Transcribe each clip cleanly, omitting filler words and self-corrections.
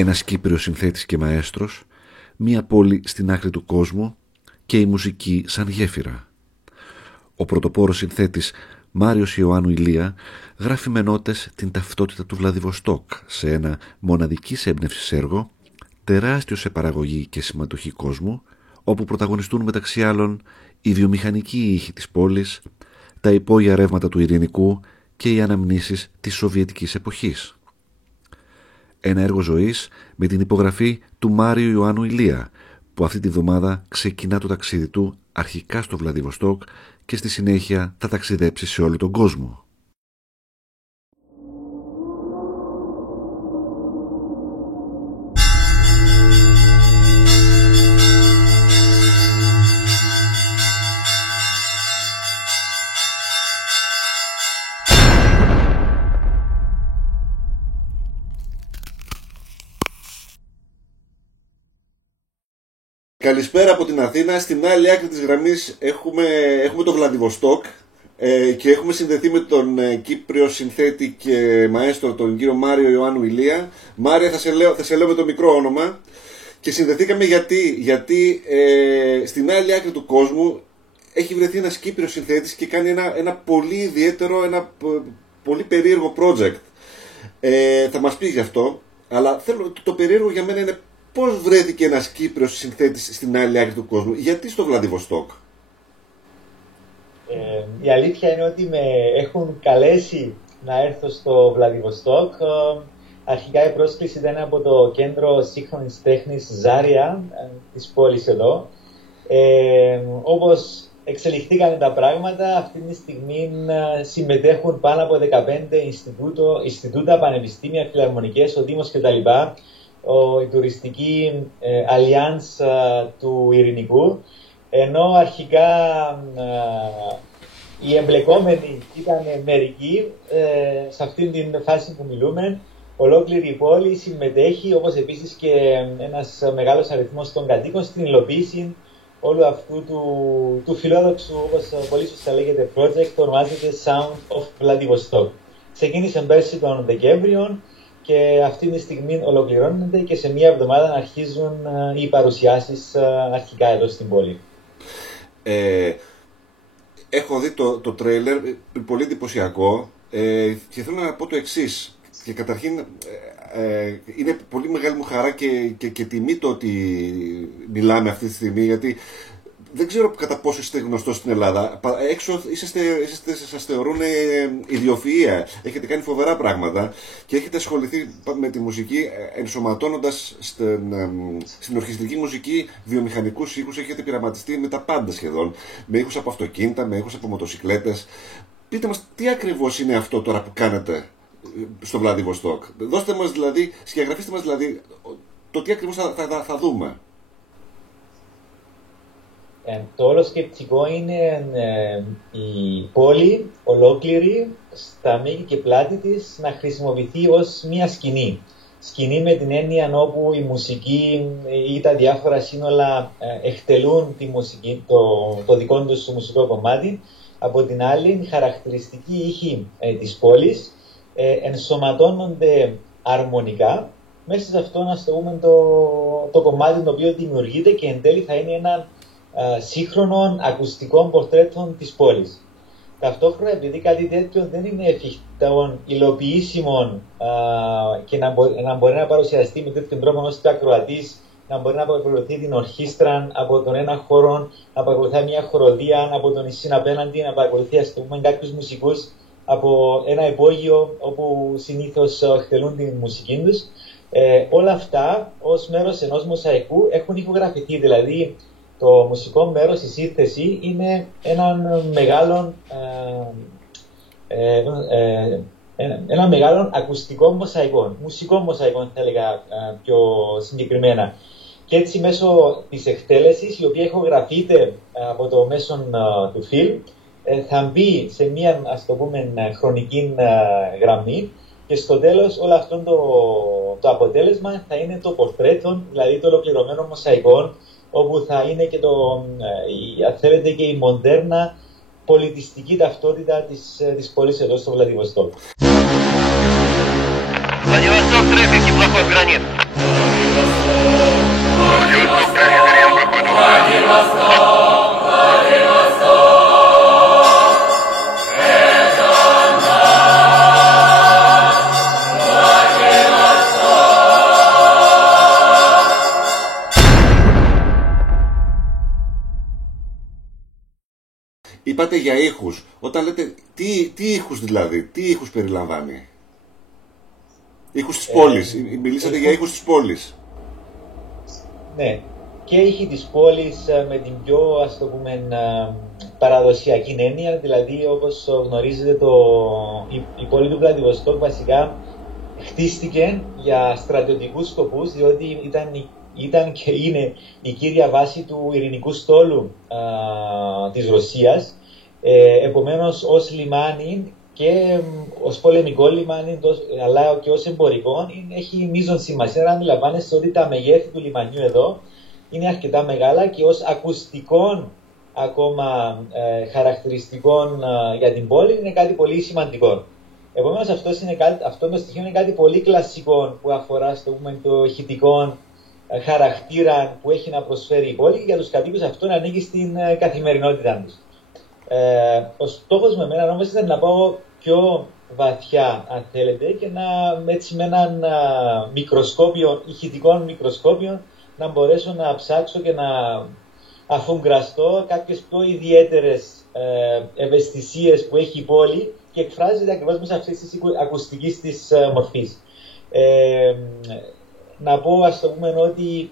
Ένας Κύπριος συνθέτης και μαέστρος, μία πόλη στην άκρη του κόσμου και η μουσική σαν γέφυρα. Ο πρωτοπόρος συνθέτης Μάριος Ιωάννου Ηλία γράφει με νότες την ταυτότητα του Βλαδιβοστόκ σε ένα μοναδικής έμπνευσης έργο, τεράστιο σε παραγωγή και συμμετοχή κόσμου, όπου πρωταγωνιστούν μεταξύ άλλων η βιομηχανική ήχη της πόλης, τα υπόγεια ρεύματα του Ειρηνικού και οι αναμνήσεις της Σοβιετικής εποχής. Ένα έργο ζωής με την υπογραφή του Μάριου Ιωάννου Ηλία, που αυτή τη βδομάδα ξεκινά το ταξίδι του αρχικά στο Βλαδιβοστόκ και στη συνέχεια θα ταξιδέψει σε όλο τον κόσμο. Καλησπέρα από την Αθήνα. Στην άλλη άκρη της γραμμής έχουμε το Βλαδιβοστόκ και έχουμε συνδεθεί με τον Κύπριο συνθέτη και μαέστρο, τον κύριο Μάριο Ιωάννου Ηλία. Μάρια, θα σε λέω με το μικρό όνομα. Και συνδεθήκαμε γιατί στην άλλη άκρη του κόσμου έχει βρεθεί ένας Κύπριος συνθέτης και κάνει ένα πολύ ιδιαίτερο, ένα πολύ περίεργο project. Θα μας πει γι' αυτό, αλλά το περίεργο για μένα είναι πώς βρέθηκε ένας Κύπριος συνθέτης στην άλλη άκρη του κόσμου, γιατί στο Βλαδιβοστόκ? Η αλήθεια είναι ότι με έχουν καλέσει να έρθω στο Βλαδιβοστόκ. Αρχικά η πρόσκληση ήταν από το Κέντρο Σύγχρονης Τέχνης Ζάρια της πόλης εδώ. Όπως εξελιχθήκαν τα πράγματα, αυτή τη στιγμή συμμετέχουν πάνω από 15 Ινστιτούτα, πανεπιστήμια, φιλαρμονικές, ο Δήμος κτλ. Η τουριστική Alliance του Ειρηνικού, ενώ αρχικά οι εμπλεκόμενοι ήταν μερικοί. Σε αυτήν την φάση που μιλούμε, ολόκληρη η πόλη συμμετέχει, όπως επίσης και ένας μεγάλος αριθμός των κατοίκων, στην υλοποίηση όλου αυτού του φιλόδοξου, όπως πολύ σωστά λέγεται, project, που ονομάζεται Sound of Vladivostok. Ξεκίνησε πέρσι τον Δεκέμβριο και αυτή τη στιγμή ολοκληρώνεται και σε μία εβδομάδα αρχίζουν οι παρουσιάσεις αρχικά εδώ στην πόλη. Έχω δει το τρέιλερ, πολύ εντυπωσιακό, και θέλω να πω το εξής. Και καταρχήν είναι πολύ μεγάλη μου χαρά και τιμή το ότι μιλάμε αυτή τη στιγμή, γιατί δεν ξέρω κατά πόσο είστε γνωστός στην Ελλάδα. Έξω σας θεωρούν ιδιοφυΐα. Έχετε κάνει φοβερά πράγματα και έχετε ασχοληθεί με τη μουσική, ενσωματώνοντας στην ορχιστρική μουσική βιομηχανικούς ήχους. Έχετε πειραματιστεί με τα πάντα σχεδόν. Με ήχους από αυτοκίνητα, με ήχους από μοτοσικλέτες. Πείτε μας, τι ακριβώς είναι αυτό τώρα που κάνετε στο Βλαδιβοστόκ? Δώστε μας δηλαδή, σκιαγραφίστε μας δηλαδή το τι ακριβώς θα δούμε. Το όλο σκεπτικό είναι η πόλη ολόκληρη, στα μήκη και πλάτη της, να χρησιμοποιηθεί ως μια σκηνή. Σκηνή με την έννοια όπου η μουσική ή τα διάφορα σύνολα εκτελούν τη μουσική, το δικό τους μουσικό κομμάτι. Από την άλλη, η χαρακτηριστική ήχη της πόλης ενσωματώνονται αρμονικά μέσα σε αυτό, να το πούμε, το κομμάτι το οποίο δημιουργείται και εν τέλει θα είναι ένα σύγχρονων ακουστικών πορτρέτων της πόλης. Ταυτόχρονα, επειδή κάτι τέτοιο δεν είναι εφικτό, υλοποιήσιμο και να μπορεί να παρουσιαστεί με τέτοιον τρόπο ώστε ο ακροατής να μπορεί να παρακολουθεί την ορχήστρα από τον ένα χώρο, να παρακολουθεί μια χοροδία από τον νησί απέναντι, να παρακολουθεί, ας πούμε, κάποιους μουσικούς από ένα υπόγειο όπου συνήθως εκτελούν τη μουσική τους. Όλα αυτά ως μέρος ενός μοσαϊκού έχουν ηχογραφηθεί, δηλαδή το μουσικό μέρος, η σύνθεση, είναι ένα μεγάλο ακουστικό μοσαϊκό, μουσικό μοσαϊκό θα έλεγα πιο συγκεκριμένα. Και έτσι μέσω της εκτέλεσης, η οποία ηχογραφείται από το μέσο του φιλμ, θα μπει σε μια, ας το πούμε, χρονική γραμμή και στο τέλος όλο αυτό το αποτέλεσμα θα είναι το πορτρέτο, δηλαδή το ολοκληρωμένο μοσαϊκό, όπου θα είναι και αν θέλετε, και η μοντέρνα πολιτιστική ταυτότητα της πόλης εδώ στο Βλαδιβοστόκ. Владивосток, трафик, неплохой гранит. Είπατε για ήχους. Όταν λέτε, τι ήχους δηλαδή, τι ήχους περιλαμβάνει? Ήχους της πόλης. Μιλήσατε για ήχους της πόλης. Ναι. Και ήχοι της πόλης με την πιο, ας το πούμε, παραδοσιακή έννοια. Δηλαδή, όπως γνωρίζετε, η πόλη του Βλαδιβοστόκ βασικά χτίστηκε για στρατιωτικούς σκοπούς, διότι ήταν και είναι η κύρια βάση του ειρηνικού στόλου της Ρωσίας. Επομένως, ως λιμάνι και ως πολεμικό λιμάνι, αλλά και ως εμπορικό, έχει μείζον σημασία να αντιλαμβάνεσαι ότι τα μεγέθη του λιμανιού εδώ είναι αρκετά μεγάλα και ως ακουστικών ακόμα χαρακτηριστικών για την πόλη είναι κάτι πολύ σημαντικό. Επομένως, αυτό το στοιχείο είναι κάτι πολύ κλασικό που αφορά το ηχητικό χαρακτήρα που έχει να προσφέρει η πόλη και για τους κατοίκους αυτό να ανήκει στην καθημερινότητά τους. Ο στόχος με εμένα όμως ήταν να πάω πιο βαθιά, αν θέλετε, και έτσι με έναν μικροσκόπιο, ηχητικών μικροσκόπιο, να μπορέσω να ψάξω και να αφουγκραστώ κάποιες πιο ιδιαίτερες ευαισθησίες που έχει η πόλη και εκφράζεται ακριβώς μέσα αυτής της ακουστικής της μορφής. Να πω, ας το πούμε, ότι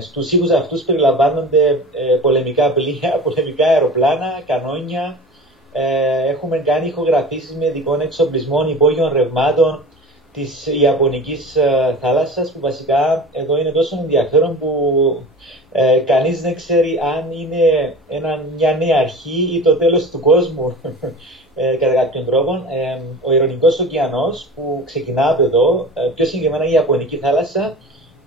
στους ήχους αυτούς περιλαμβάνονται πολεμικά πλοία, πολεμικά αεροπλάνα, κανόνια. Έχουμε κάνει ηχογραφήσεις με ειδικών εξοπλισμών υπόγειων ρευμάτων της Ιαπωνικής θάλασσας, που βασικά εδώ είναι τόσο ενδιαφέρον που κανείς δεν ξέρει αν είναι μια νέα αρχή ή το τέλος του κόσμου κατά κάποιον τρόπο. Ο Ειρωνικός ωκεανός που ξεκινά από εδώ, πιο συγκεκριμένα η Ιαπωνική θάλασσα,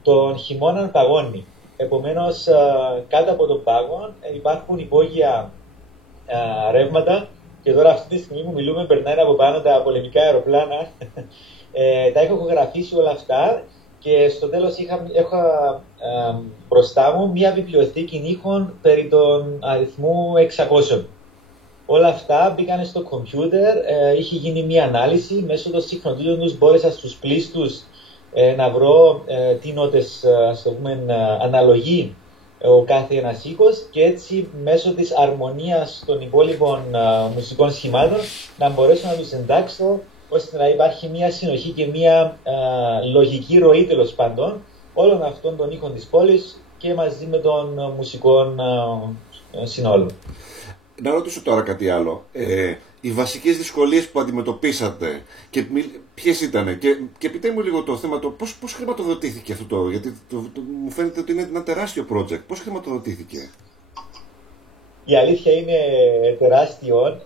τον χειμώνα παγώνει. Επομένως, κάτω από τον πάγο υπάρχουν υπόγεια ρεύματα και τώρα αυτή τη στιγμή που μιλούμε περνάνε από πάνω τα πολεμικά αεροπλάνα. Τα έχω γραφήσει όλα αυτά και στο τέλος έχω μπροστά μου μια βιβλιοθήκη ήχων περί των αριθμού 600. Όλα αυτά μπήκαν στο κομπιούτερ, είχε γίνει μια ανάλυση, μέσω των συχνοτήτων τους μπόρεσα στους πλήστους να βρω τι νότες, ας το πούμε, αναλογεί ο κάθε ένας ήχος και έτσι μέσω της αρμονίας των υπόλοιπων μουσικών σχημάτων να μπορέσω να τους εντάξω ώστε να υπάρχει μια συνοχή και μια λογική ροή, τέλος πάντων, όλων αυτών των ήχων της πόλης και μαζί με των μουσικών συνόλων. Να ρωτήσω τώρα κάτι άλλο. Οι βασικές δυσκολίες που αντιμετωπίσατε και ποιες ήταν, και πείτε μου λίγο το θέμα, πώς χρηματοδοτήθηκε αυτό γιατί μου φαίνεται ότι είναι ένα τεράστιο project. Πώς χρηματοδοτήθηκε? Η αλήθεια είναι τεράστιο.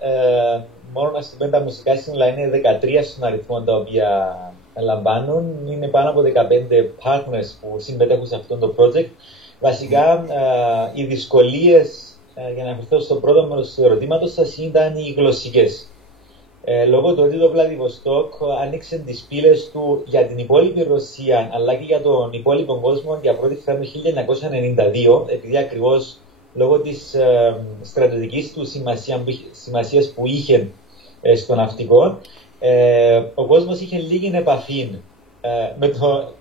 Μόνο να σου πούμε, τα μουσικά σύνολα είναι 13 στον αριθμό τα οποία λαμβάνουν. Είναι πάνω από 15 partners που συμμετέχουν σε αυτό το project. Βασικά, οι δυσκολίες, για να αναφερθώ στο πρώτο μέρος του ερωτήματος σας, ήταν οι γλωσσικές. Λόγω του ότι το Βλαδιβοστόκ άνοιξε τις πύλες του για την υπόλοιπη Ρωσία αλλά και για τον υπόλοιπο κόσμο για πρώτη φορά το 1992, επειδή ακριβώς λόγω της στρατιωτικής του σημασίας που είχε στο ναυτικό, ο κόσμος είχε λίγη επαφή με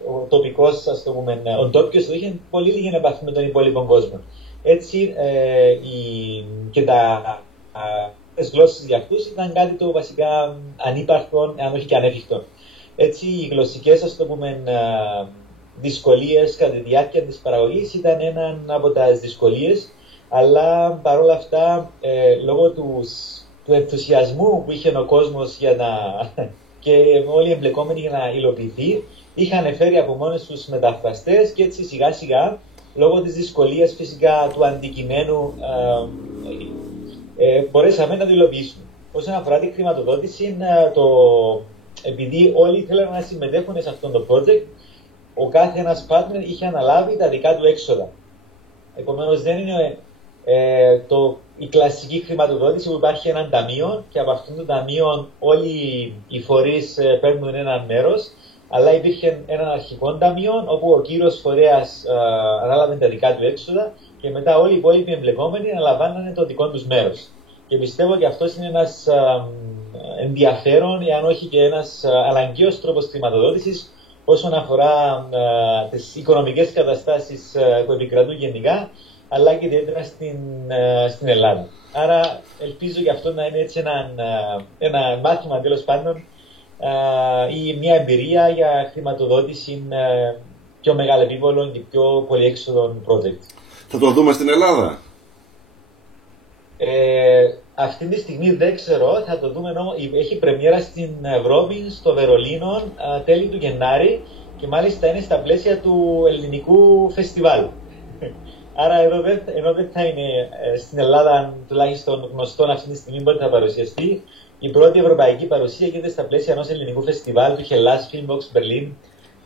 ο τοπικός, ας το πούμε, ο ντόπιος του είχε πολύ λίγη επαφή με τον υπόλοιπο κόσμο. Έτσι και τις γλώσσες για αυτούς ήταν κάτι το βασικά ανύπαρκτο, αν όχι και ανέφικτο. Έτσι οι γλωσσικές, ας το πούμε, δυσκολίες κατά τη διάρκεια της παραγωγής ήταν ένα από τις δυσκολίες, αλλά παρόλα αυτά λόγω του ενθουσιασμού που είχε ο κόσμος και όλοι οι εμπλεκόμενοι για να υλοποιηθεί, είχαν φέρει από μόνες τους μεταφραστές και έτσι σιγά σιγά λόγω της δυσκολίας φυσικά του αντικειμένου μπορέσαμε να το υλοποιήσουμε. Όσον αφορά τη χρηματοδότηση, επειδή όλοι ήθελαν να συμμετέχουν σε αυτό το project, ο κάθε ένας partner είχε αναλάβει τα δικά του έξοδα. Επομένως δεν είναι η κλασική χρηματοδότηση που υπάρχει έναν ταμείο και από αυτόν το ταμείο όλοι οι φορείς παίρνουν ένα μέρος, Αλλά υπήρχε έναν αρχικό ταμείο όπου ο κύριος φορέας ανάλαβε τα δικά του έξοδα και μετά όλοι οι υπόλοιποι εμπλεκόμενοι αναλαμβάνανε το δικό τους μέρος. Και πιστεύω ότι αυτό είναι ένας ενδιαφέρον, εάν όχι και ένας αναγκαίος τρόπος χρηματοδότησης όσον αφορά τις οικονομικές καταστάσεις που επικρατούν γενικά, αλλά και ιδιαίτερα στην Ελλάδα. Άρα ελπίζω και αυτό να είναι έτσι ένα μάθημα τέλος πάντων ή μια εμπειρία για χρηματοδότηση πιο μεγαλεπίβολων και πιο πολυέξοδων project. Θα το δούμε στην Ελλάδα? Αυτή τη στιγμή δεν ξέρω, θα το δούμε όμως. Έχει πρεμιέρα στην Ευρώπη, στο Βερολίνο, τέλη του Γενάρη και μάλιστα είναι στα πλαίσια του ελληνικού φεστιβάλ. Άρα εδώ δεν θα είναι στην Ελλάδα τουλάχιστον γνωστό αυτή τη στιγμή πότε θα παρουσιαστεί. Η πρώτη ευρωπαϊκή παρουσία γίνεται στα πλαίσια ενός ελληνικού φεστιβάλ του Hellas Filmbox Berlin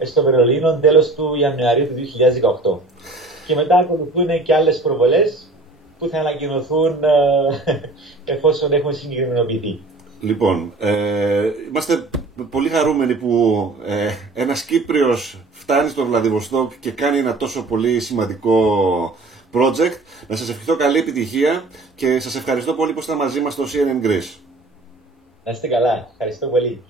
στο Βερολίνο τέλος του Ιανουαρίου του 2018. Και μετά ακολουθούν και άλλες προβολές που θα ανακοινωθούν εφόσον έχουν συγκεκριμενοποιηθεί. Λοιπόν, είμαστε πολύ χαρούμενοι που ένας Κύπριος φτάνει στο Βλαδιβοστόκ και κάνει ένα τόσο πολύ σημαντικό project. Να σας ευχηθώ καλή επιτυχία και σας ευχαριστώ πολύ που είστε μαζί μας στο CNN Greece. Να είστε καλά. Ευχαριστώ πολύ.